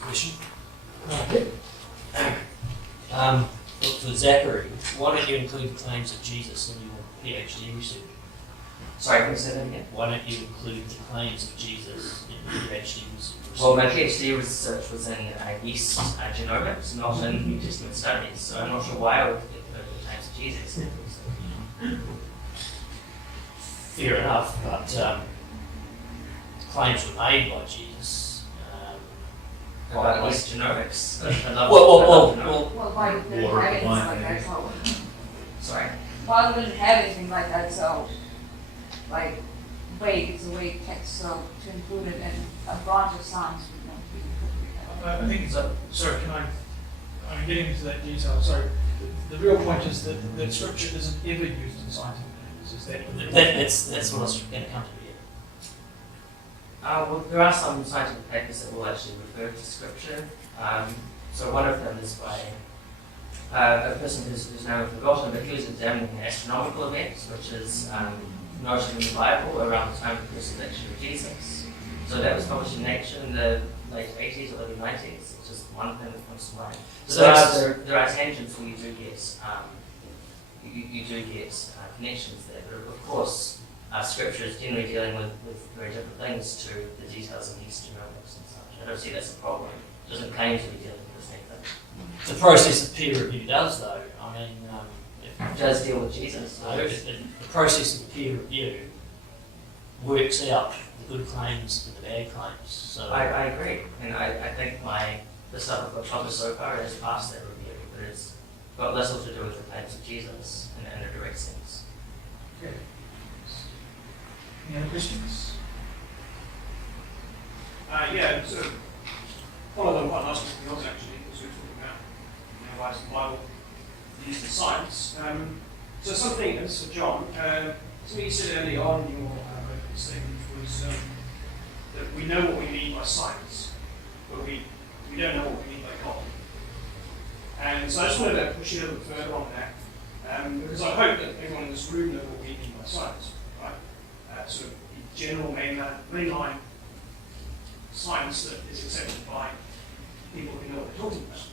Question? For Zachary, why don't you include the claims of Jesus in your PhD research? Sorry, can you say that again? Why don't you include the claims of Jesus in your PhD research? Well, my PhD research was in East genomics, not in New Testament studies, so I'm not sure why I would include the claims of Jesus in research. Fair enough, but claims were made by Jesus. About East genomics. Well, Why didn't have anything like that, so, Sorry. why didn't have anything like that, so, like, it's a vague text, so to include it in a branch of science would not be appropriate. I think it's, sorry, I'm getting into that detail, so the real point is that scripture isn't ever used in scientific purposes. that's what I was going to come to here. Well, there are some scientific papers that will actually refer to scripture. So one of them is by a person whose name I've forgotten, but he was examining astronomical events, which is noted in the Bible around the time of the crucifixion of Jesus. So that was published in Nature in the late 80s or early 90s. It's just one thing that comes to mind. So there are tangents where you do get connections there, but of course scripture is generally dealing with very different things to the details of East genomics and such. I don't see that's a problem. It doesn't claim to be dealing with the same thing. The process of peer review does, though. I mean, It does deal with Jesus. the process of peer review works out the good claims and the bad claims. So I agree, and I think the stuff I've got published so far has passed that review, but it's got little to do with the claims of Jesus in a direct sense. Okay. Any other questions? Yeah, so follow on what last week was actually, because we were talking about why is the Bible used in science. So something, and this is for John, something you said early on in your opening statement was that we know what we mean by science, but we don't know what we mean by God. And so I just wanted to push you a little bit further on that, because I hope that everyone in this room knows what we mean by science, right? Sort of the general mainline science that is accepted by people who know what they're talking about.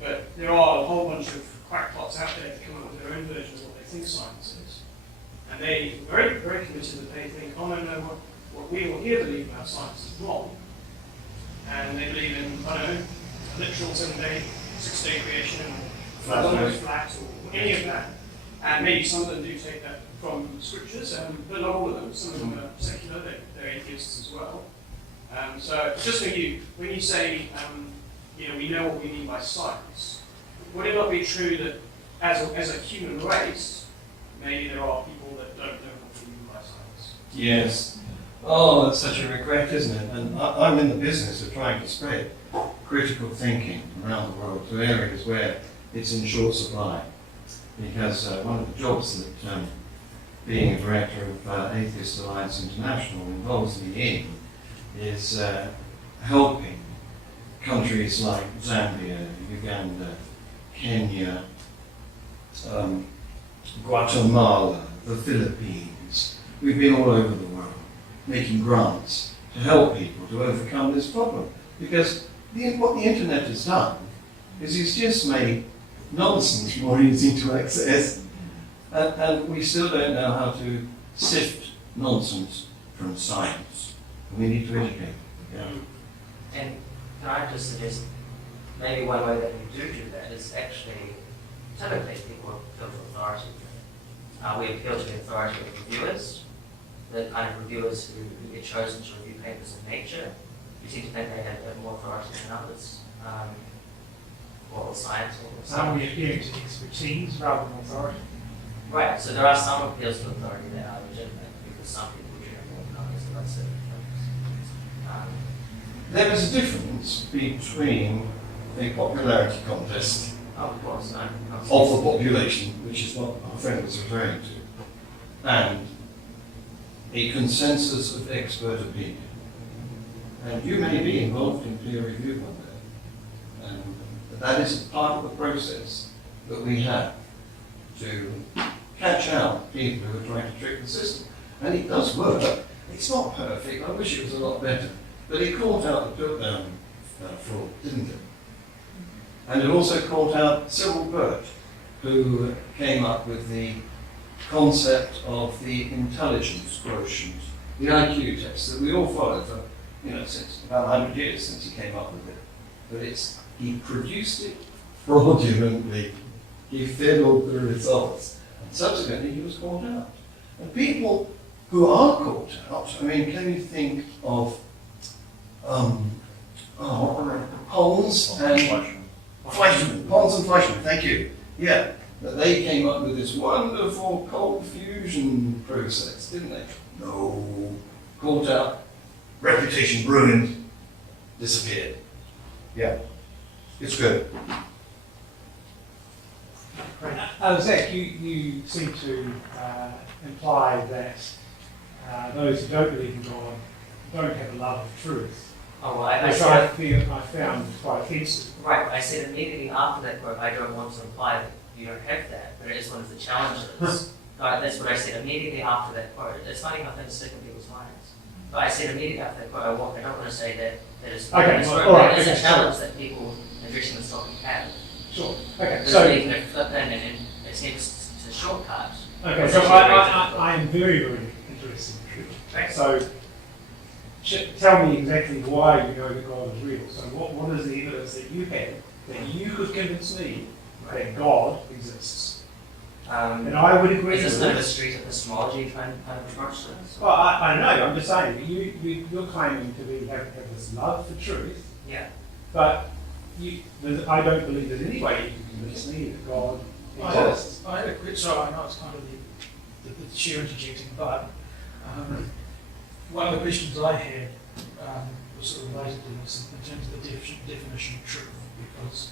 But there are a whole bunch of crackpots out there that come up with their own versions of what they think science is. And they are very, very committed that they think, oh no, what we all here believe about science is wrong. And they believe in, I don't know, a literal 7-day, 6-day creation, or almost flat, or any of that. And maybe some of them do take that from scriptures, but not all of them. Some of them are secular, they're atheists as well. So just when you say, we know what we mean by science, would it not be true that as a human race, maybe there are people that don't know what we mean by science? Yes. Oh, that's such a regret, isn't it? And I'm in the business of trying to spread critical thinking around the world to areas where it's in short supply. Because one of the jobs that being a director of Atheist Alliance International involves me in is helping countries like Zambia, Uganda, Kenya, Guatemala, the Philippines. We've been all over the world making grants to help people to overcome this problem. Because what the internet has done is it's just made nonsense more easy to access. And we still don't know how to sift nonsense from science. We need to educate. Yeah. And can I just suggest maybe one way that we do that is actually typically people appeal to authority. We appeal to the authority of reviewers, the kind of reviewers who get chosen to review papers in Nature. You seem to think they have more authority than others. Or science or something. Are we appealing to expertise rather than authority? Right, so there are some appeals to authority that are legitimate because some people care more than others about certain things. There is a difference between a popularity contest Of course, no. of the population, which is what our friend was referring to, and a consensus of expert opinion. And you may be involved in peer review one day. And that is part of the process that we have to catch out people who are trying to trick the system. And it does work. It's not perfect. I wish it was a lot better. But it caught out the fraud, didn't it? And it also caught out Cyril Burt, who came up with the concept of the intelligence quotient, the IQ test that we all followed for, since about 100 years since he came up with it. But he produced it fraudulently. He fiddled the results. And subsequently he was caught out. And people who are caught out, can you think of Pons and Fleischmann, Pons and Fleischmann, thank you. Yeah, that they came up with this wonderful cold fusion process, didn't they? No, caught out, reputation ruined, disappeared. Yeah, it's good. Zac, you seem to imply that those who don't believe in God don't have a love of truth, Oh, well, I which said, I found quite offensive. right, I said immediately after that quote, I don't want to imply that you don't have that, but it is one of the challenges. That's what I said immediately after that quote. It's funny how things stick in people's minds. But I said immediately after that quote, I don't want to say that is Okay, it's all right, it's okay, a challenge that people addressing this topic have. Sure. Okay. There's So, you can flip in and it seems to shortcut. okay. So I am very, very interested in truth. Right. So, tell me exactly why you know that God is real. So, what is the evidence that you have that you could convince me that God exists? And I would agree Is with this kind of a this. street epistemology kind of approach to this? Well, I don't know. I'm just saying that you're claiming to have this love for truth, Yeah. but I don't believe there's any way you can convince me that God exists. I had a quick, so I know it's kind of the sheer interjecting, but one of the questions I had was sort of related to this in terms of the definition of truth, because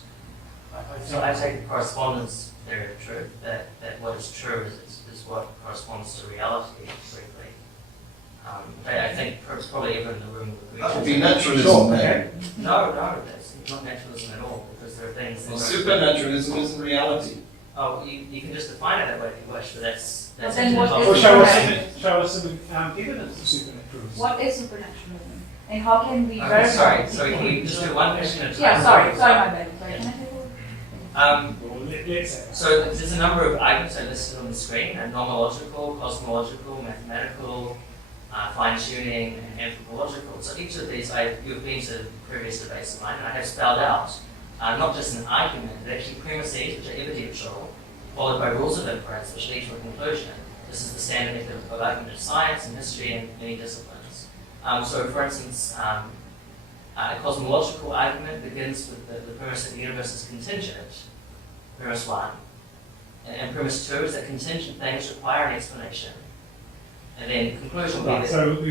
I So I take the correspondence theory of truth, that what is true is what corresponds to reality, briefly. I think probably everyone in the room would agree. That would to be that. naturalism Sure, then. No, that's not naturalism at all, because there are things that Well, don't- supernaturalism isn't reality. Oh, you can just define it that way if you wish, but that's But then what Well, is show us supernatural? some evidence of supernaturalism. What is supernaturalism? And how can we Okay, verify? sorry, can you just do one question at a time? Yeah, sorry, my bad. Sorry, can I take over? Well, let's have it. So there's a number of arguments I listed on the screen: nomological, cosmological, mathematical, fine-tuning, and anthropological. So each of these, you've been to previous debates of mine, and I have spelled out not just an argument, but actually premises which are evidential, followed by rules of inference which lead to a conclusion. This is the standard method of argument in science and history and many disciplines. So for instance, a cosmological argument begins with the premise that the universe is contingent, premise one. And premise two is that contingent things require an explanation. And then conclusion will be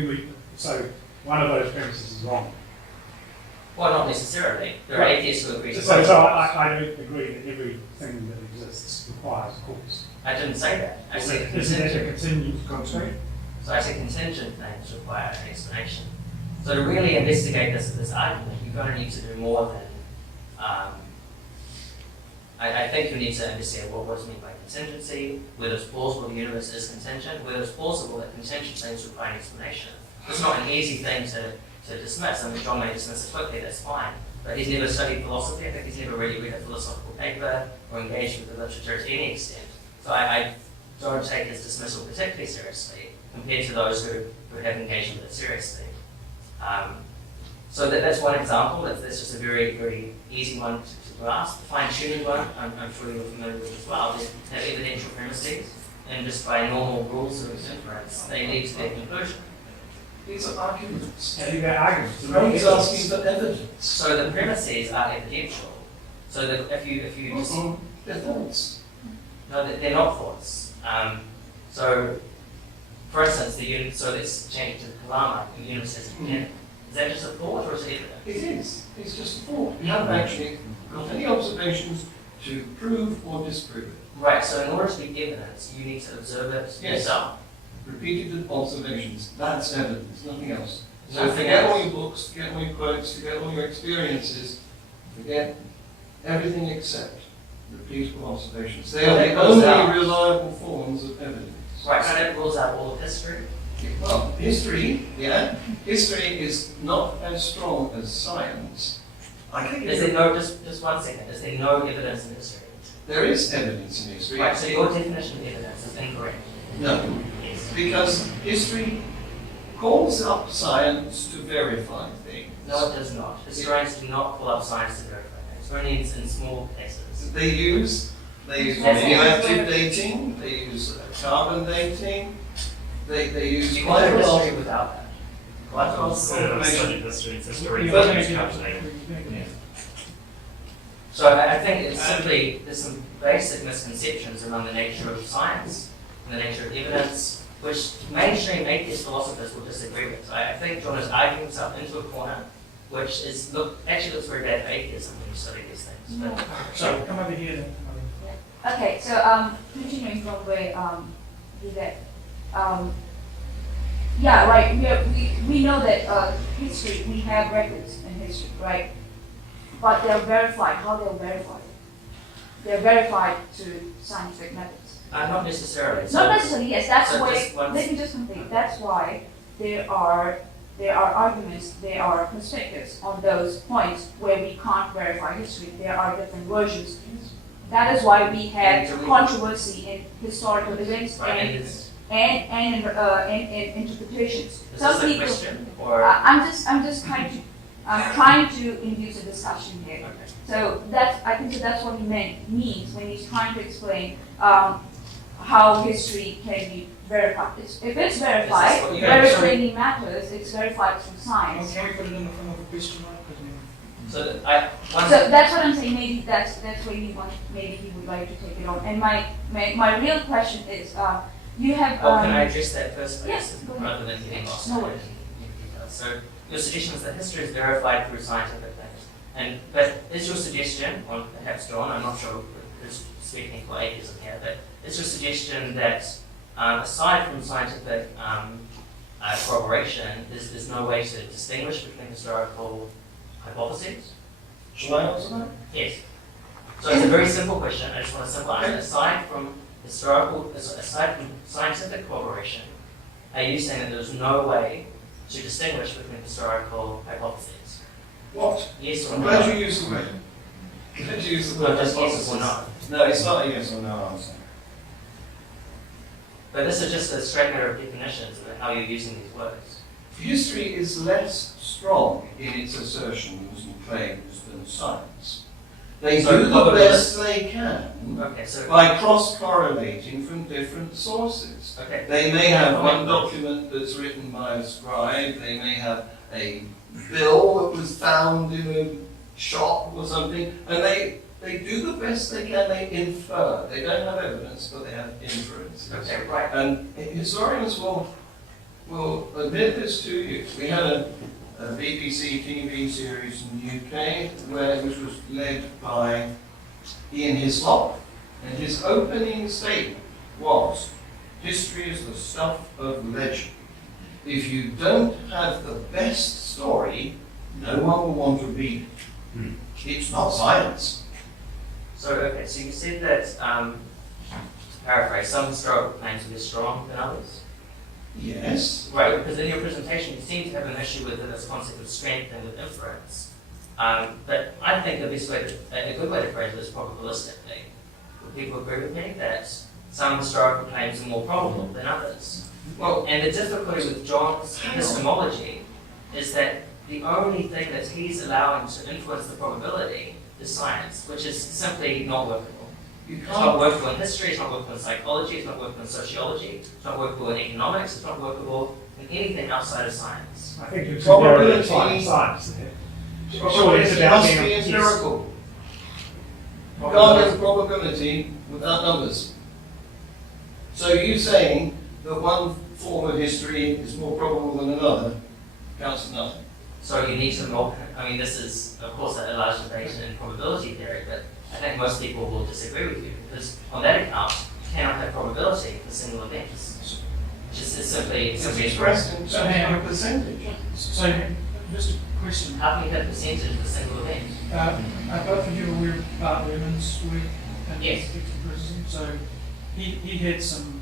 Right, that, so one of those premises is wrong. well, not necessarily. There are Right. atheists who agree to So both. I don't agree that everything that exists requires a cause. I didn't say that. I said Isn't that a contingent. contingent constraint? So I said contingent things require an explanation. So to really investigate this argument, you're going to need to do more than. I think you need to understand what is meant by contingency, whether it's plausible the universe is contingent, whether it's plausible that contingent things require an explanation. It's not an easy thing to dismiss. I mean, John may dismiss it quickly, that's fine. But he's never studied philosophy. I think he's never really read a philosophical paper or engaged with the literature to any extent. So I don't take his dismissal particularly seriously compared to those who have engaged with it seriously. So that's one example. That's just a very, very easy one to grasp. The fine-tuning one, I'm sure you're familiar with as well. They have evidential premises, and just by normal rules of inference, they lead to their conclusion. These are arguments. These are arguments. No one's asking for evidence. So the premises are evidential. So that if you just They're thoughts. no, they're not thoughts. So, for instance, so let's change it to the Kalama. The universe has a beginning. Is that just a thought or is it evidence? It is. It's just a thought. You haven't actually got any observations to prove or disprove it. Right. So in order to be evidence, you need to observe it Yes. yourself. Repeated observations. That's evidence, nothing else. So Nothing forget else. all your books, forget all your quotes, forget all your experiences, forget everything except repeatable observations. They are That the goes only out. reliable forms of evidence. Right. So that rules out all of history. Well, history, yeah, history is not as strong as science I think Is there no, just 1 second, is there no evidence in history? there is evidence in history. Right, so your definition of evidence is incorrect. No, Yes. because history calls up science to verify things. No, it does not. Historians do not pull up science to verify things, only in small cases. They use radioactive dating, they use carbon dating, they use You quite can a do lot. history without that. Quite a lot of information. Study history, it's history. You're going to get up to that. Yeah. So I think it's simply, there's some basic misconceptions around the nature of science and the nature of evidence, which mainstream atheist philosophers will disagree with. I think John is arguing himself into a corner, which is actually looks very bad for atheism when you study these things. But, So come over here then. Okay, so continuing from where you get, yeah, right. We know that history. We have records in history, right? But they're verified. How they're verified? They're verified through scientific methods. not necessarily. Not necessarily. Yes, that's so why. just one- Let me just complete. That's why there are arguments. There are perspectives on those points where we can't verify history. There are different versions. That is why we have And to- controversy in historical events Right, and and is interpretations. this Some a people. question or? I'm just trying to induce a discussion here. Okay. So I think that's what he means when he's trying to explain how history can be verified. If it's verified, Is this what you where it mean? really matters, it's verified through science. Can we put it in the form of a question mark? So that one So that's what I'm saying. Maybe that's where maybe he would like to take it on. And my real question is, you have. Well, can I address that first, please, Yes, go ahead. rather than getting lost No in worries. details? So your suggestion is that history is verified through scientific things, but is your suggestion, or perhaps John, I'm not sure who's speaking for atheism here, but is your suggestion that aside from scientific corroboration, there's no way to distinguish between historical hypotheses? Shall I answer that? Yes. So it's a very simple question. I just want a simple answer. Aside from scientific corroboration, are you saying that there's no way to distinguish between historical hypotheses? What? Yes or I'm no? glad you used the word. Glad you used the No, word just yes or hypothesis. no. No, it's not a yes or no answer. But this is just a straight matter of definitions of how you're using these words. History is less strong in its assertions and claims than science. They So do the probably- best they can Okay, so by cross-correlating from different sources. okay. They may have one document that's written by a scribe, they may have a bill that was found in a shop or something, and they do the best they can, they infer. They don't have evidence, but they have inferences. Okay, right. And historians will admit this to you. We had a BBC TV series in the UK which was led by Ian Hislop, and his opening statement was, history is the stuff of legend. If you don't have the best story, no one will want to read it. It's not science. So okay, so you said that to paraphrase, some historical claims are less strong than others. Yes. Right, because in your presentation you seem to have an issue with this concept of strength and with inference. But I think the best way a good way to phrase it is probabilistically. Would people agree with me that some historical claims are more probable than others? Well, And the difficulty with John's epistemology is that the only thing that he's allowing to influence the probability is science, which is simply not workable. you It's not can't. workable in history, it's not workable in psychology, it's not workable in sociology, it's not workable in economics, it's not workable in anything outside of science. I think you're Probability- comparing science there. Surely Probability it's about must being be a empirical. You can't have probability without numbers. So you saying that one form of history is more probable than another counts for nothing. So you need to more, I mean, this is, of course, a large debate in probability theory, but I think most people will disagree with you, because on that account, you cannot have probability for single events. Just it's simply It's expressed in terms of a percentage. So, just a question. How can you have percentage for single event? Are both of you aware of Bart Ehrman's work and Yes. criticism? So, he had some.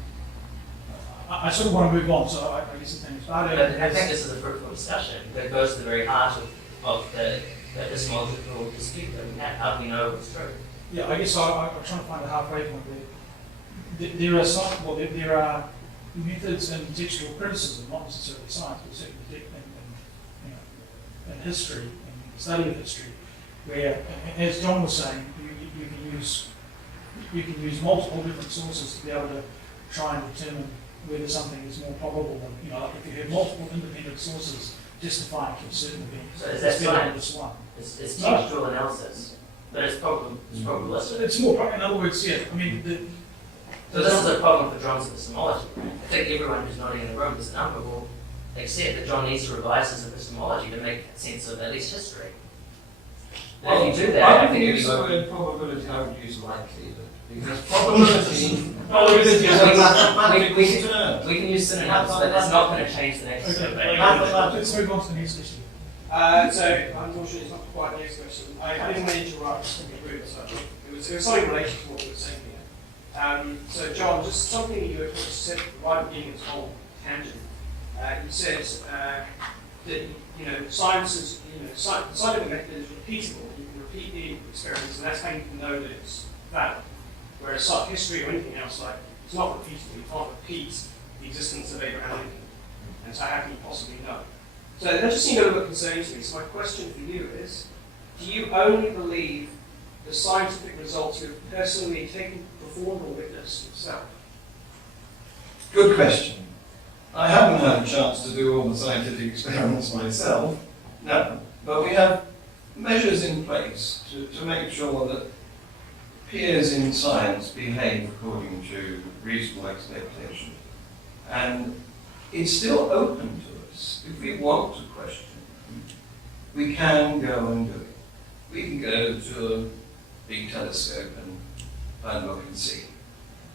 I sort of want to move on, so I guess the thing is, Bart But Ehrman I think has. this is a fruitful discussion that goes to the very heart of the epistemological dispute that we have. How do we know it's true? Yeah, I guess I'm trying to find a halfway point there. There are methods in textual criticism, not necessarily science, but certainly in history, in the study of history, where, as John was saying, you can use multiple different sources to be able to try and determine whether something is more probable than, like if you have multiple independent sources testifying to a certain event. So is that it's better than science? just one. It's textual analysis, but it's probabilistic. It's more, in other words, yeah, I mean, So this is a problem for John's epistemology. I think everyone who's nodding in the room, this number, will accept that John needs to revise his epistemology to make sense of at least history. And if you do that, I I would think use you'll the be word probability, I would use likelihood. Because probability, we can use synonyms, but that's not going to change the next survey. let's move on to the next issue. So, unfortunately, it's not quite the next question. I didn't want to interrupt something rude, so it was something related to what we were saying here. So, John, just something that you had said right at the beginning of this whole tangent. You said that science is scientific method is repeatable. You can repeat the experiments, and that's how you can know that it's valid. Whereas history or anything else, like it's not repeatable. You can't repeat the existence of Abraham Lincoln, and so how can you possibly know? So that just seemed a little bit concerning to me. So my question for you is, do you only believe the scientific results you have personally performed or witnessed yourself? good question. I haven't had a chance to do all the scientific experiments myself, no, but we have measures in place to make sure that peers in science behave according to reasonable expectation. And it's still open to us. If we want to question it, we can go and do it. We can go to a big telescope and look and see.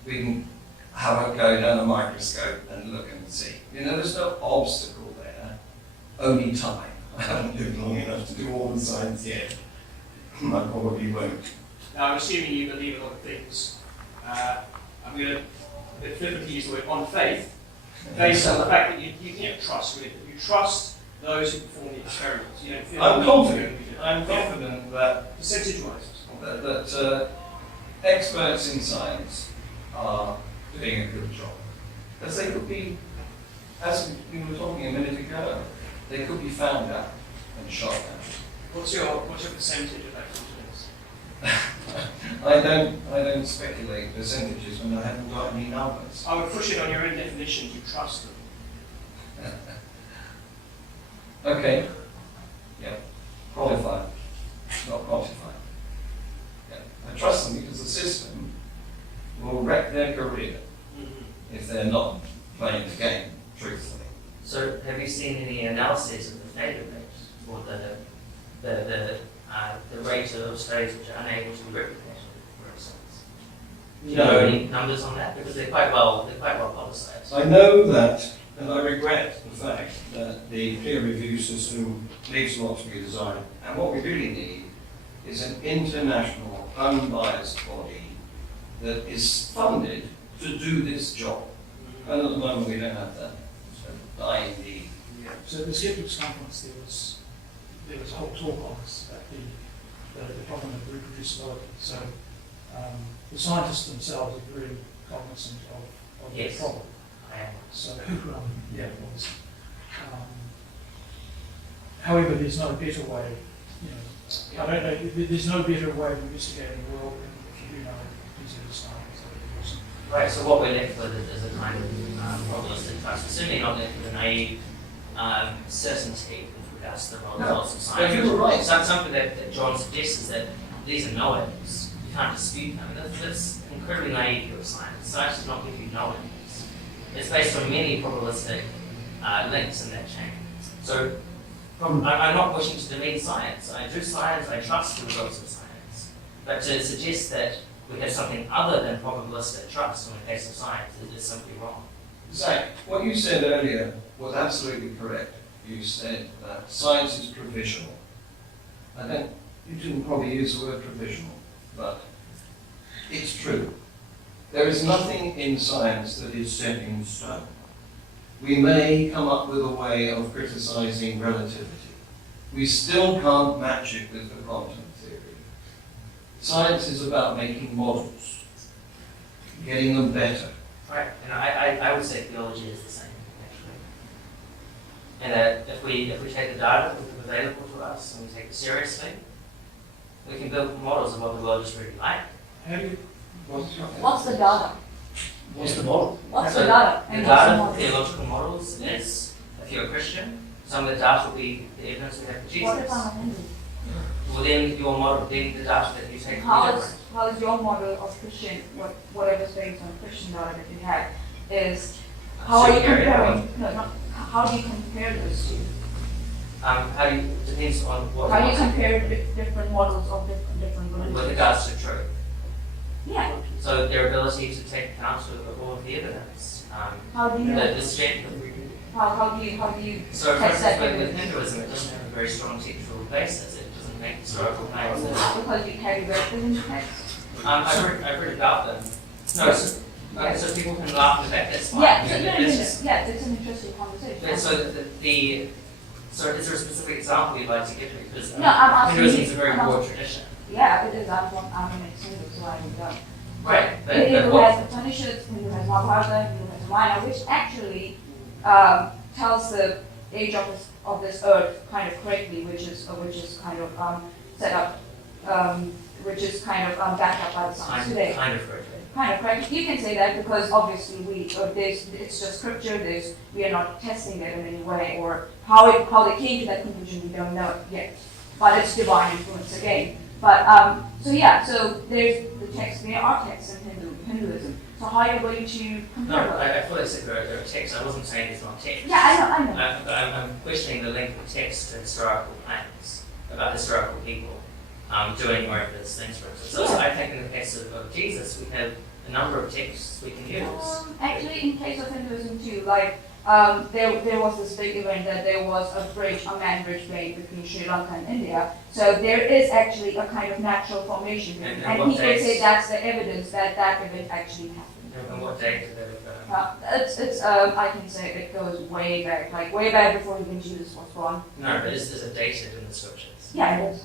We can have a go down a microscope and look and see. There's no obstacle there, only time. I haven't lived long enough to do all the science yet. I probably won't. Now, I'm assuming you believe a lot of things. I'm going to a bit flippantly use the word on faith, based on the fact that you trust, really. You trust those who perform the experiments. You don't feel I'm like confident. you I'm confident that percentage-wise. that experts in science are doing a good job. Because they could be, as we were talking a minute ago, they could be found out and shot down. What's your percentage of that confidence? I don't speculate percentages when I haven't got any numbers. I would push it on your own definition. You trust them. Okay. Yeah. Qualified. Not quantified. Yeah. I trust them because the system will wreck their career if they're not playing the game truthfully. So, have you seen any analyses of the failure rate or the rate of studies which are unable to be replicated, for instance? Do you know any numbers on that? Because they're quite well publicised. I know that, and I regret the fact that the peer review system leaves a lot to be desired. And what we really need is an international, unbiased body that is funded to do this job. And at the moment we don't have that. So dying need. So at the Skeptics Conference, there was a whole talk on this, about the problem of reproducibility. So the scientists themselves are very cognizant of Yes. the problem. I am. So yeah, obviously. However, there's no better way. I don't know. There's no better way of investigating the world than if you do know using the science. Right, so what we're left with is a kind of probabilistic trust. We're certainly not left with a naive certainty with regards to the results of science. But you were right. Something that John suggests is that these are knowns. You can't dispute them. That's incredibly naive view of science. Science does not give you knowns. It's based on many probabilistic links in that chain. So I'm not wishing to demean science. I do science, I trust the results of science. But to suggest that we have something other than probabilistic trust in the case of science is simply wrong. Zac, what you said earlier was absolutely correct. You said that science is provisional. You didn't probably use the word provisional, but it's true. There is nothing in science that is set in stone. We may come up with a way of criticizing relativity, we still can't match it with the quantum theory. Science is about making models, getting them better. Right, and I would say theology is the same, actually. And that if we take the data that's available to us and we take it seriously, we can build models of what the world is really like. How do you, What's the data? What's the model? What's So the data? The And what's the data for model? theological models is, if you're a Christian, some of the data will be the evidence we have for What if Jesus. I'm a Hindu? Well, then your model, then the data that you take will be How different. is your model of Christian, whatever's based on Christian data that you have, is, how are you Superior. comparing, no, not, how do you compare those two? How do you, depends on what How do you want compare different models of different with religions? regards to truth. Yeah, So their ability to take account of all of the evidence. how do you know? The strength of How do you So, for test that instance, with evidence? Hinduism, it doesn't have a very strong textual basis. It doesn't make historical claims. Because you have read them in the text? I've read about them. No, so people can laugh at that. That's fine. Yeah, so, It's just- yeah, it's an interesting conversation. but so so is there a specific example you'd like to give me? Because No, I'm asking Hinduism you- is a very I'm broad tradition. Yeah, it is. I'm an ex-Hindu, so I would know. Right, but Hindu what? has the Upanishads, Hindu has Mahabharata, Hindu has Ramayana, which actually tells the age of this earth kind of correctly, which is kind of set up, which is kind of backed up by the science today. Kind of correctly. Kind of correct. You can say that because obviously it's just scripture. We are not testing it in any way, or how they came to that conclusion, we don't know yet. But it's divine influence again. But so there's the text. There are texts in Hinduism. So how are you going to No, compare them? I fully said there are texts. I wasn't saying there's not text. Yeah, I know. But I'm questioning the link of text to historical claims about historical people doing miraculous things, for instance. So I think in the case of Jesus, we have a number of texts we can use. Actually, in case of Hinduism too, like there was this big event that there was a man bridge made between Sri Lanka and India. So there is actually a kind of natural formation here. And And what people dates? say that's the evidence that that event actually happened. And what date did they refer? It's I can say it goes way back, like way back before even Jesus was born. No, but is it dated in the scriptures? Yeah, it is.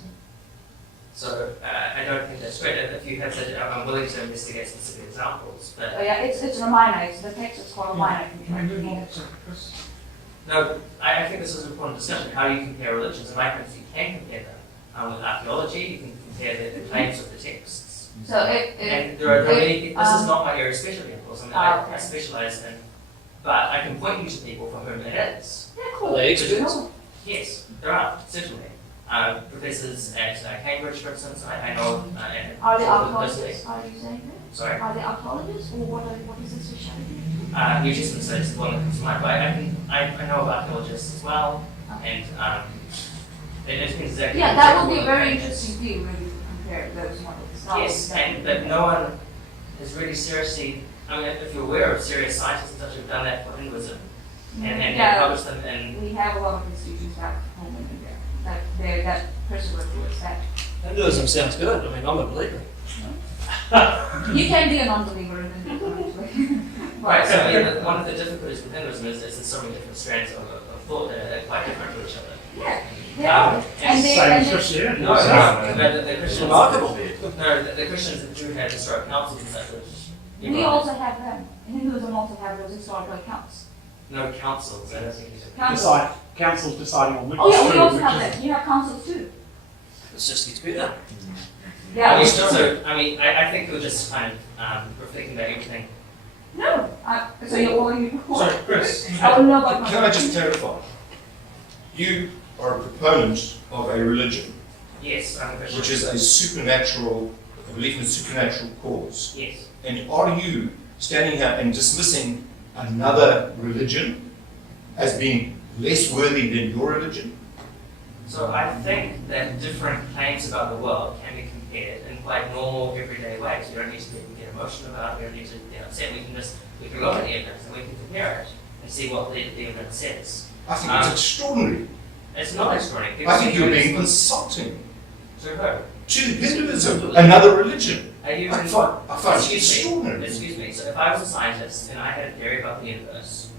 So I don't think that's great. If you have to, I'm willing to investigate specific examples, but Yeah, it's Ramayana. It's the text is called Ramayana. If you can try we to move read on? it. Sorry, Chris. no, I think this is an important discussion. How do you compare religions? And I think you can compare them with archaeology. You can compare the claims of the texts. So And there are many. This is not my area of specialty, of course. I mean, okay. I specialize in, but I can point you to people for whom it is. yeah, Are cool. they experts? Yes, there are certainly. Professors at Cambridge, for instance, I know. Are they personally. archaeologists? Are you saying that? Sorry. Are they archaeologists, or what is the specialty? New Testament studies is one that comes to mind, but I know of archaeologists as well, and it depends exactly. Yeah, that would be a very interesting view, really, to compare those models. Yes, but no one has really seriously. I mean, if you're aware of serious scientists and such who've done that for Hinduism and Yeah, published them in. we have a lot of institutions back home in India that persevere towards that. Hinduism sounds good. I mean, I'm a believer. You can be a non-believer in Hinduism, actually. Right, so I mean, one of the difficulties with Hinduism is there's so many different strands of thought that are quite different to each other. Yeah, yeah. And they, Same and as they, Christianity. No, So- the Christians. Remarkable. No, the Christians do have historic councils and such. Which we also have them. Hinduism also have those historical accounts. no councils. I don't think you said. Councils. Councils deciding on which Oh yeah, is we true, also which have is that. You have councils too. It's just gets better. Yeah. I mean, we- so, I mean, I think you're just kind of reflecting about everything. No. So you're all you. Sorry, Chris. I don't know about Can I just clarify? You are a proponent of a religion Yes, I'm a Christian. which is a supernatural, a belief in a supernatural cause. Yes. And are you standing here and dismissing another religion as being less worthy than your religion? So I think that different claims about the world can be compared in quite normal, everyday ways. You don't need to get emotional about it. You don't need to get upset. We can look at the evidence and we can compare it and see what the evidence says. I think it's extraordinary. It's not extraordinary. I think you're being insulting To who? to Hinduism, another religion. Are you? I find it extraordinary. Excuse me. So if I was a scientist and I had a theory about the universe,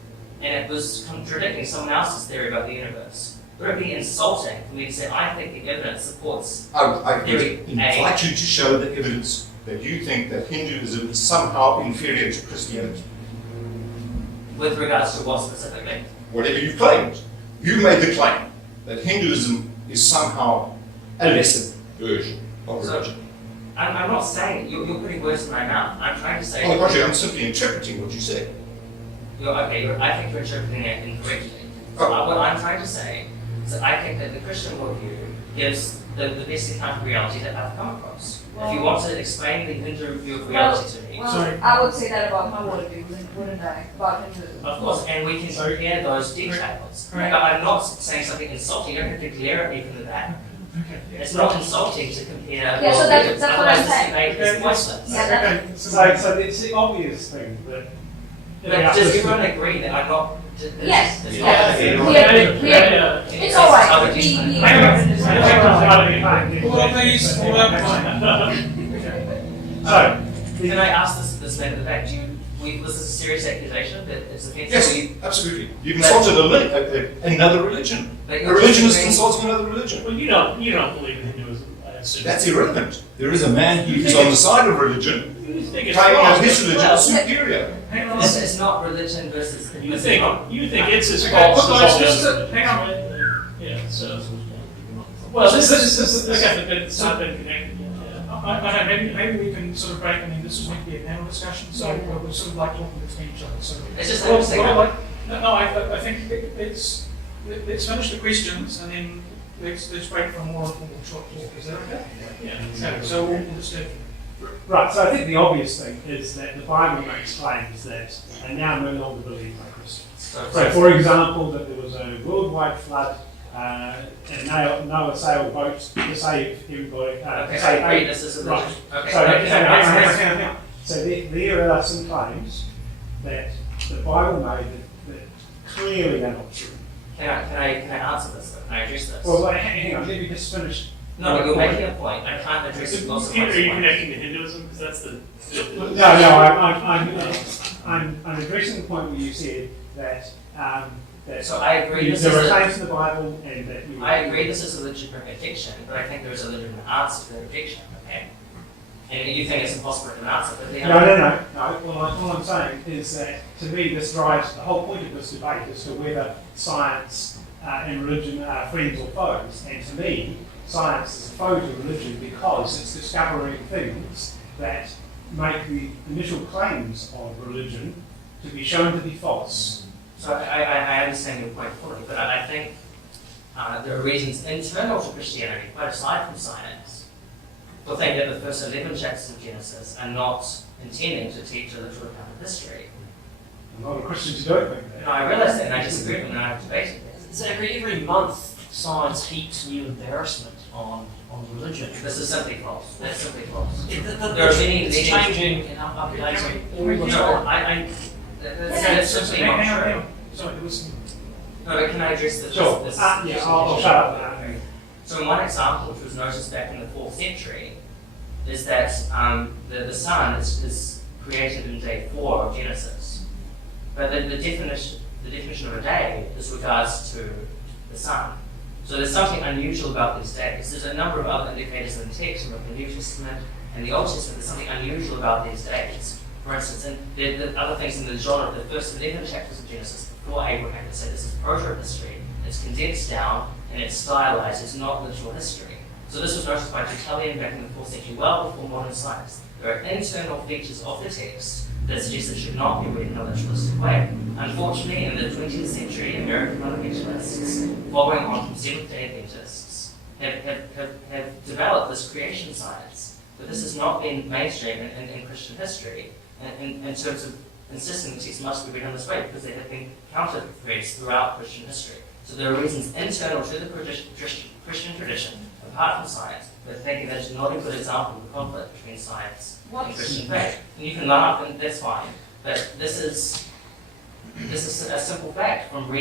and it was contradicting someone else's theory about the universe, would it be insulting for me to say I think the evidence supports I would theory A? invite you to show the evidence that you think that Hinduism is somehow inferior to Christianity. With regards to what specifically? Whatever you claimed. You made the claim that Hinduism is somehow a lesser version of So- religion. I'm not saying you're putting words in my mouth. I'm trying to say. On the contrary, I'm simply interpreting what you said. I think you're interpreting it incorrectly. Oh. What I'm trying to say is that I think that the Christian worldview gives the best account of reality that I've come across. If you want to explain the Hindu view of reality to me, Sorry. I would say that about my worldview, wouldn't I? About Hinduism. of course, and we can compare those details. But Correct. I'm not saying something insulting. You don't have to glare at me from the back. It's not insulting to compare. Yeah, so that's what I'm otherwise this saying. debate is pointless. Yeah, that- Okay, so it's the obvious thing that. But does everyone agree that I'm not? Yes. It's Yeah. not. Yeah. It's all right. Other We- different- we- Hold on, please. Hold on. So, Can I ask this man in the back? Was this a serious accusation that it's offensive? Yes, absolutely. You've insulted another religion. But A you're religion is disagreeing- insulting another religion. Well, you don't believe in Hinduism, I assume. That's irrelevant. There is a man who is on the side of religion, You think it's claiming wrong. that his religion Well, is superior. Hang on. It's not religion versus. You think it's as Okay, false as look, all guys, the just other. hang on. Yeah, so. Well, this is, This- okay, but it's not been connected yet, yeah. I maybe we can sort of break, I mean, this was meant to be a panel discussion, so we're sort of like talking between each other, so. It's just Well, interesting. No, I think let's finish the questions and then let's break for more informal talk, is that okay? Yeah. Okay, so we'll just have. right, so I think the obvious thing is that the Bible makes claims that are now no longer believed by Christians. So, for example, that there was a worldwide flood, and Noah sailed a boat to save everybody. Okay, to I save agree. eight- This is a Right. religion. Okay. So, okay, hang on. So there are some claims that the Bible made that clearly are not true. Can I answer this? Can I address this? Well, hang on, let me just finish. No, but you're making a point. I can't address lots of Are you points. connecting to Hinduism? Because that's the. I'm addressing the point where you said that that So I agree. This there is are a, claims in the Bible and that you. I agree. This is a legitimate objection, but I think there is a legitimate answer to the objection. Okay. And you think it's impossible to answer, but the No. All I'm saying is that to me this drives the whole point of this debate as to whether science and religion are friends or foes. And to me, science is a foe to religion because it's discovering things that make the initial claims of religion to be shown to be false. So I understand your point fully, but I think there are reasons internal to Christianity, quite aside from science, for thinking that the first 11 chapters of Genesis are not intending to teach a literal account of history. A lot of Christians don't think that. And I realise that, and I disagree with them, and I've debated this. Zachary, every month science heaps new embarrassment on religion. This is simply false. That's simply false. There There are many it's leading- changing and updating all the No, time. that's simply not Hang true. on. Sorry, listen. No, but can I address this? Sure. this Yeah, I'll shut up now. So one example, which was noticed back in the 4th century, is that the sun is created in day 4 of Genesis. But the definition of a day is regards to the sun. So there's something unusual about these days. There's a number of other indicators in the text, from the New Testament and the Old Testament. There's something unusual about these days. For instance, and the other things in the genre, the first 11 chapters of Genesis, before Abraham, they say this is proto-history. It's condensed down and it's stylized. It's not literal history. So this was noticed by Tertullian back in the 4th century, well before modern science. There are internal features of the text that suggest it should not be read in a literalistic way. Unfortunately, in the 20th century, American fundamentalists, following on from Seventh-day Adventists, have developed this creation science. But this has not been mainstream in Christian history in terms of insisting the text must be read in this way, because there have been counter threads throughout Christian history. So there are reasons internal to the Christian tradition, apart from science, but thinking that it's not a good example of the conflict between science and Christian faith. And you can laugh, and that's fine. But this is a simple fact from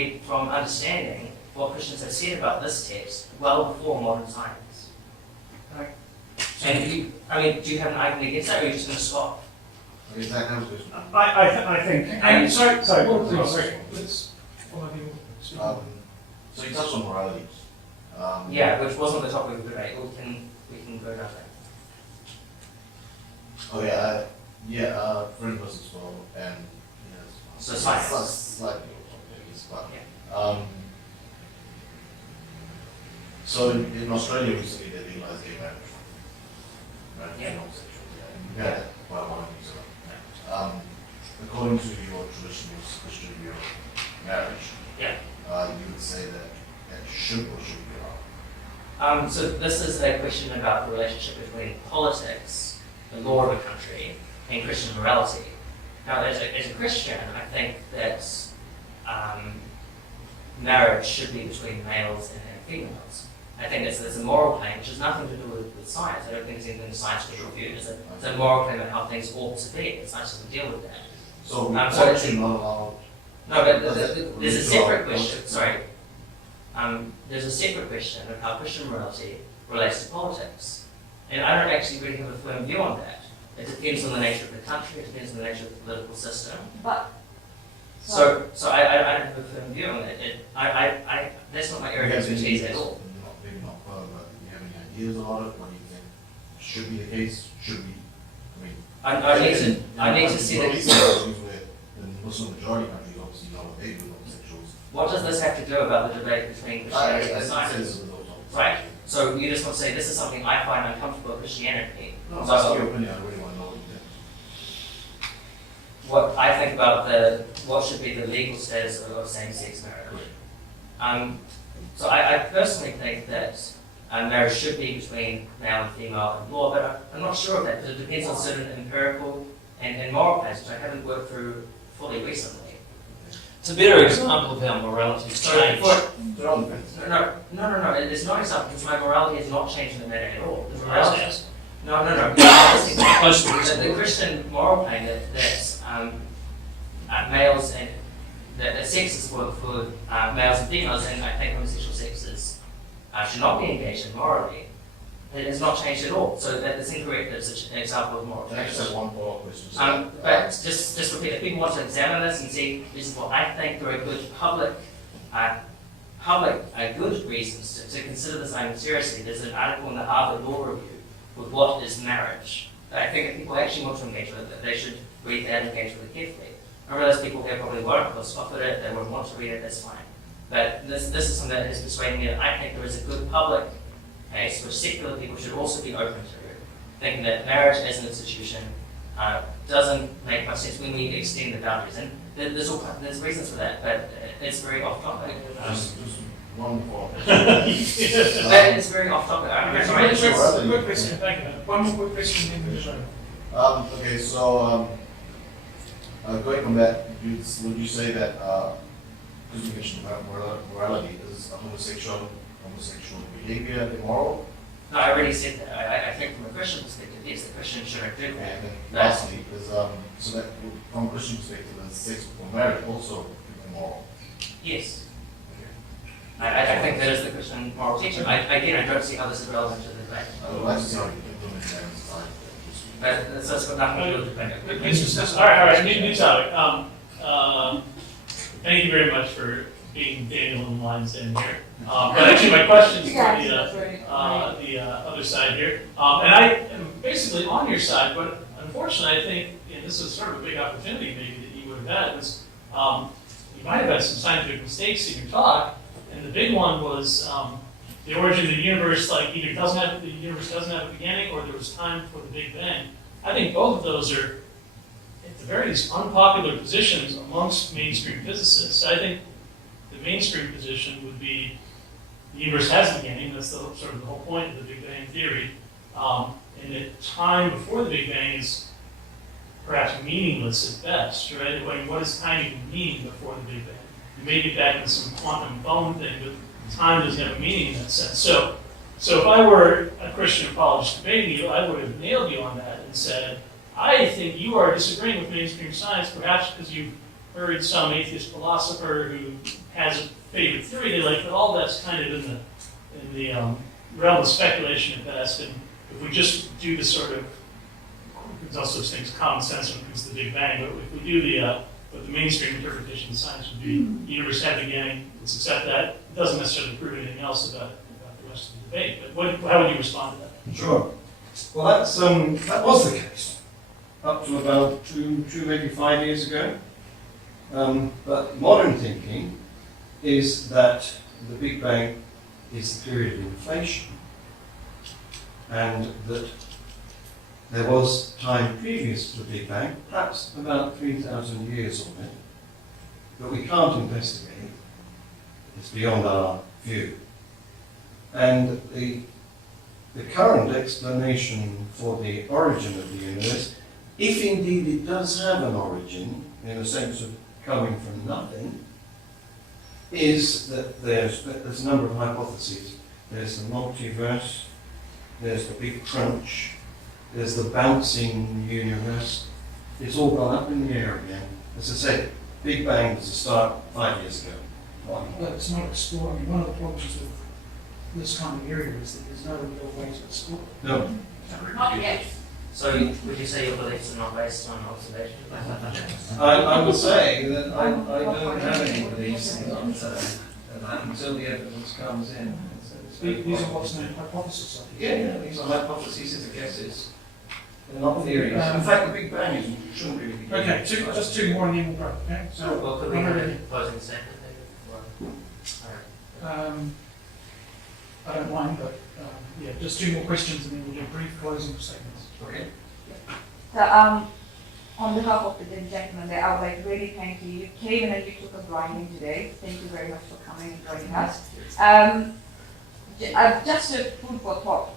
understanding what Christians have said about this text well before modern science. Right? And do you have an argument against that, or are you just going to stop? Is that answers? I think. And sorry, sorry. let's follow the. So you touched on morality. Yeah, which wasn't the topic of the debate. We can go down there. Oh yeah, friend versus foe, and So science. Slightly off topic, I guess, but Yeah. so in Australia recently they legalized gay marriage, right? Yeah. Homosexual, yeah. And you had that quite a while in New Zealand. According to your traditional Christian view of marriage, Yeah. you would say that should or shouldn't be allowed. So this is a question about the relationship between politics, the law of a country, and Christian morality. Now, as a Christian, I think that marriage should be between males and females. I think it's a moral claim, which has nothing to do with science. I don't think there's anything science should refute. It's a moral claim about how things ought to be. Science doesn't deal with that. So so what should not allow? No, but there's a separate question. Sorry. There's a separate question of how Christian morality relates to politics. And I don't actually really have a firm view on that. It depends on the nature of the country, it depends on the nature of the political system. But So I don't have a firm view on it. That's not my area of expertise at all. Maybe not further, but do you have any ideas about it? What do you think should be the case? Should be, I need to see that. that. The Muslim majority countries obviously know what they do with homosexuals. What does this have to do about the debate between Christianity and science? Right. So you just want to say this is something I find uncomfortable with Christianity. No, So- that's your opinion. I really want to know what you think. What I think about what should be the legal status of same-sex marriage. So I personally think that marriage should be between male and female in law, but I'm not sure of that because it depends on certain empirical and moral claims, which I haven't worked through fully recently. It's a better example of how morality's So changed. They're on the fence. No. It's not example because my morality has not changed in the matter at all. The Yes, morality, yes. no. Close to The Christian moral claim that males and that sex is for males and females, and I think homosexual sex should not be engaged in morally. It has not changed at all. So that is incorrect. It's an example of moral Can I just change. have one follow-up question? But just repeat, if people want to examine this and see this is what I think there are good public good reasons to consider this item seriously. There's an article in the Harvard Law Review with what is marriage. I think if people actually want to engage with it, they should read that and engage with it carefully. I realize people here probably won't, they'll scoff at it, they won't want to read it, that's fine. But this is something that has persuaded me that I think there is a good public case which secular people should also be open to, thinking that marriage as an institution doesn't make much sense when we extend the boundaries. And there's reasons for that, but it's very off topic. Just one follow-up. But it's very off topic. I'm sorry. Quick question, thank you. One more quick question, then we'll show. Okay, so going from that, would you say that because you mentioned morality, is homosexual behavior immoral? No, I already said that. I think from a Christian perspective, yes, the Christian shouldn't do And that. then lastly, is so that from a Christian perspective, is sex before marriage also immoral? Yes. I think that is the Christian moral teaching. Again, I don't see how this is relevant to the debate. I would like to see how you implement that in society. But so it's got nothing to do with the debate. All right, new topic. Thank you very much for being Daniel in the lines in here. But actually, my question is for the other side here. And I am basically on your side, but unfortunately, I think, and this was sort of a big opportunity maybe that you would have had, was you might have had some scientific mistakes in your talk. And the big one was the origin of the universe, like either the universe doesn't have a beginning or there was time before the Big Bang. I think both of those are, at the very least, unpopular positions amongst mainstream physicists. I think the mainstream position would be the universe has a beginning. That's sort of the whole point of the Big Bang theory. And that time before the Big Bang is perhaps meaningless at best, right? I mean, what does time even mean before the Big Bang? You may get back into some quantum phone thing, but time doesn't have a meaning in that sense. So if I were a Christian apologist debating you, I would have nailed you on that and said, I think you are disagreeing with mainstream science, perhaps because you've heard some atheist philosopher who has a favorite theory they like, but all that's kind of in the realm of speculation at best. And if we just do the sort of, there's also such things, common sense when it comes to the Big Bang, but if we do what the mainstream interpretation of science would be, the universe had a beginning, let's accept that. It doesn't necessarily prove anything else about the rest of the debate, but how would you respond to that? Sure. Well, that was the case up to about two, maybe 5 years ago. But modern thinking is that the Big Bang is the period of inflation, and that there was time previous to the Big Bang, perhaps about 3,000 years of it, but we can't investigate. It's beyond our view. And the current explanation for the origin of the universe, if indeed it does have an origin, in the sense of coming from nothing, is that there's a number of hypotheses. There's the multiverse, there's the Big Crunch, there's the bouncing universe. It's all gone up in the air again. As I said, Big Bang was the start 5 years ago. But it's not exploring. One of the problems with this kind of area is that there's no real way to explore it. No. Not yet. So would you say your beliefs are not based on observation? I would say that I don't have any beliefs until the evidence comes in. These are what's known hypotheses. I think. Yeah, these are hypotheses and guesses. They're not theories. In fact, the Big Bang shouldn't really be. Okay, just two more and then we'll break. Okay, so Well, could we I'm have ready. a closing statement? I don't mind, but yeah, just two more questions and then we'll do brief closing statements. Okay. So, on behalf of the gentleman there, I would like to really thank you. You came and you took a grinding today. Thank you very much for coming and joining us. Just a food for thought.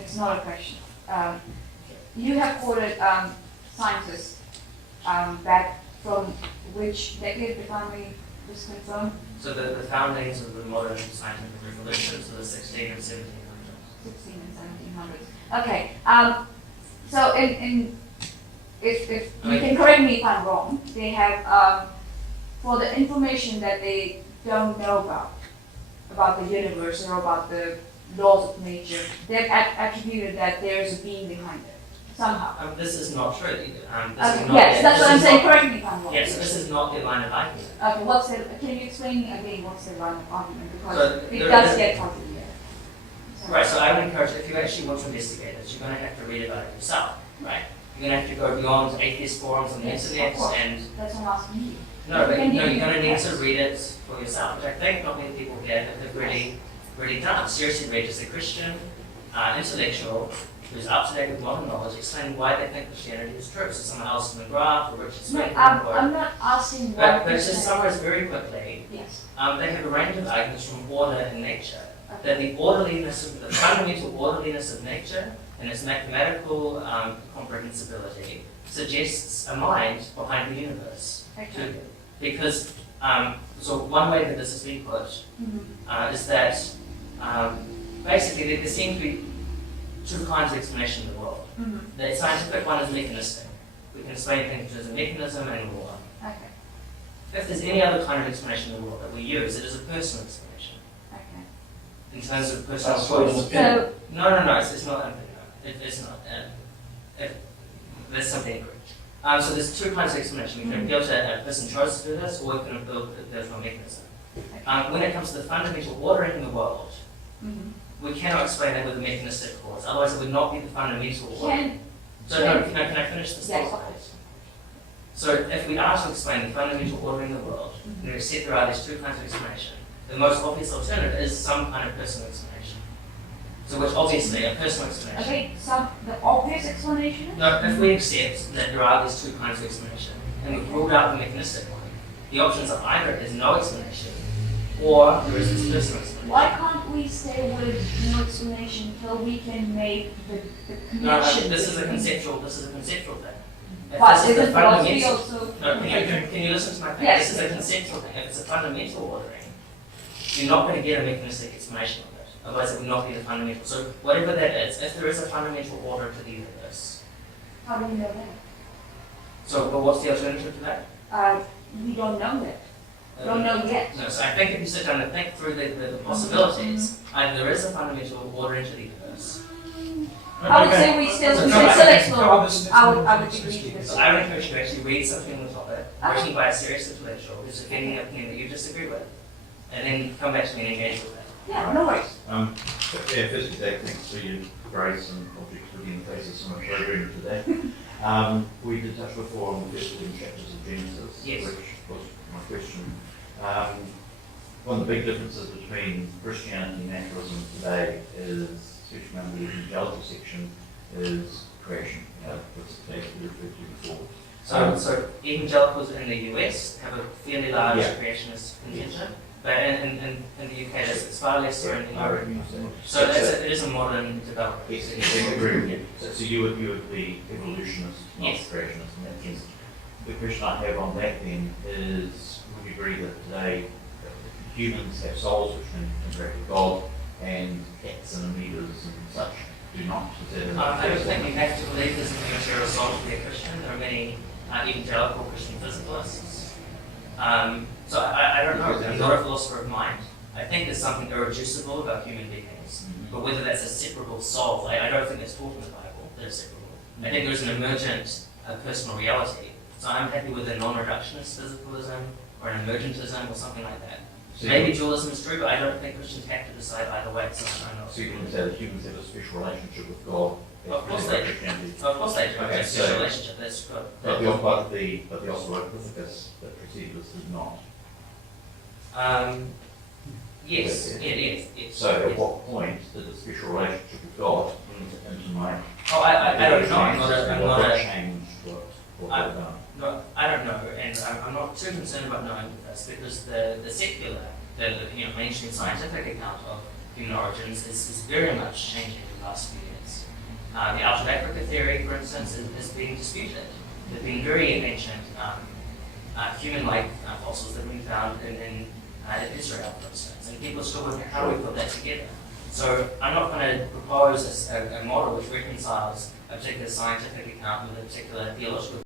It's not a question. You have quoted scientists back from which decade, if I may just confirm? So the foundings of the modern scientific revolution, so the 16 and 1700s. 16 and 1700s. Okay. So if you can correct me if I'm wrong, they have for the information that they don't know about the universe or about the laws of nature, they've attributed that there's a being behind it somehow. This is not true. This is not, Yes, that's this what I'm is saying. not- Correct me if I'm wrong. Yes, this is not the line of argument. Okay, can you explain again what's the line of argument? Because So it there- does there- get complicated. Right, so I would encourage, if you actually want to investigate this, you're going to have to read about it yourself, right? You're going to have to go beyond atheist forums on the Yes, internet of course. and That's what I'm asking you. no, but Can no, you- you're going to need to read it for yourself, which I think not many people here have really done. Seriously read as a Christian intellectual who's up to date with modern knowledge, explaining why they think Christianity is true. So someone else from McGrath or Richard No, Smith I'm not asking why. but just to summarize very quickly, Yes. they have a range of arguments from order in nature. That the orderliness of the fundamental orderliness of nature and its mathematical comprehensibility suggests a mind behind the universe. Okay. Because so one way that this has been put Mhm. is that basically there seem to be two kinds of explanation of the world. Mhm. The scientific one is mechanistic. We can explain things as a mechanism and law. Okay. If there's any other kind of explanation of the world that we use, it is a personal explanation. Okay. In terms of personal That's what choice. it's So, No, it's not. It's not. There's something incorrect. So there's two kinds of explanation. We can appeal to a person chose to do this, or we can appeal to a mechanism. When it comes to the fundamental ordering in the world, mhm. we cannot explain that with a mechanistic cause. Otherwise, it would not be the fundamental ordering. Can, So no, can I finish this yes, thought? of course. So if we are to explain the fundamental ordering of the world, Mhm. and we accept there are these two kinds of explanation, the most obvious alternative is some kind of personal explanation. So which obviously a personal explanation. Okay, so the obvious explanation is? No, if we accept that there are these two kinds of explanation, and we've ruled out the mechanistic one, the options are either is no explanation, or there is this personal explanation. Why can't we stay with no explanation until we can make the No, connection? this is a between- conceptual thing. If But this is the isn't philosophy fundamental, also? no, can you listen to my thing? Yes. This is a conceptual thing. If it's a fundamental ordering, you're not going to get a mechanistic explanation of it. Otherwise, it would not be the fundamental. So whatever that is, if there is a fundamental order to the universe, How do we know that? so well, what's the alternative to that? We don't know that. Don't know yet. No, so I think if you sit down and think through the possibilities, either there is a fundamental order to the universe. I would say we still explore. I would agree to this. So I would encourage you to actually read something on the topic, written by a serious intellectual who's defending an opinion that you disagree with. and then come back to me and engage with that. Yeah, no worries. Yeah, firstly, Zac, thanks for your grace and objectivity in the face of so much program today. We did touch before on the first 11 chapters of Genesis, Yes. which was my question. One of the big differences between Christianity and naturalism today is, especially around the evangelical section, is creation, which they referred to before. So evangelicals in the US have a fairly large Yeah. creationist contingent, but in the UK it's far less so in I Europe. recognise that. So it is a modern development. Yes, I agree with you. So you would be evolutionist, not Yes. creationist in that sense. The question I have on that then is, would you agree that today humans have souls which can interact with God, and cats and amoebas and such do not? Is that I don't think you have to believe there's an immaterial soul to be a Christian. There are many evangelical Christian physicalists. So I don't know. I'm not a philosopher of mind. I think there's something irreducible about human beings. But whether that's a separable soul, I don't think that's taught in the Bible, that it's separable. I think there's an emergent personal reality. So I'm happy with a non-reductionist physicalism or an emergentism or something like that. Maybe dualism is true, but I don't think Christians have to decide either way, so I'm not. So you can say that humans have a special relationship with God? Of course they do. Christianity. Of course they do. Okay, It's a so- relationship, that's good. But the Australopithecus that preceded us did not. Yes, it is. So at what point did the special relationship with God into my... Oh, I don't know. I'm not What a changed what I- they've done? no, I don't know, and I'm not too concerned about knowing this because the secular, the mainstream scientific account of human origins is very much changing in the last few years. The Out of Africa theory, for instance, is being disputed. There have been very ancient human-like fossils that have been found in Israel, for instance, and people are still wondering how do we put that together. So I'm not going to propose a model which reconciles a particular scientific account with a particular theological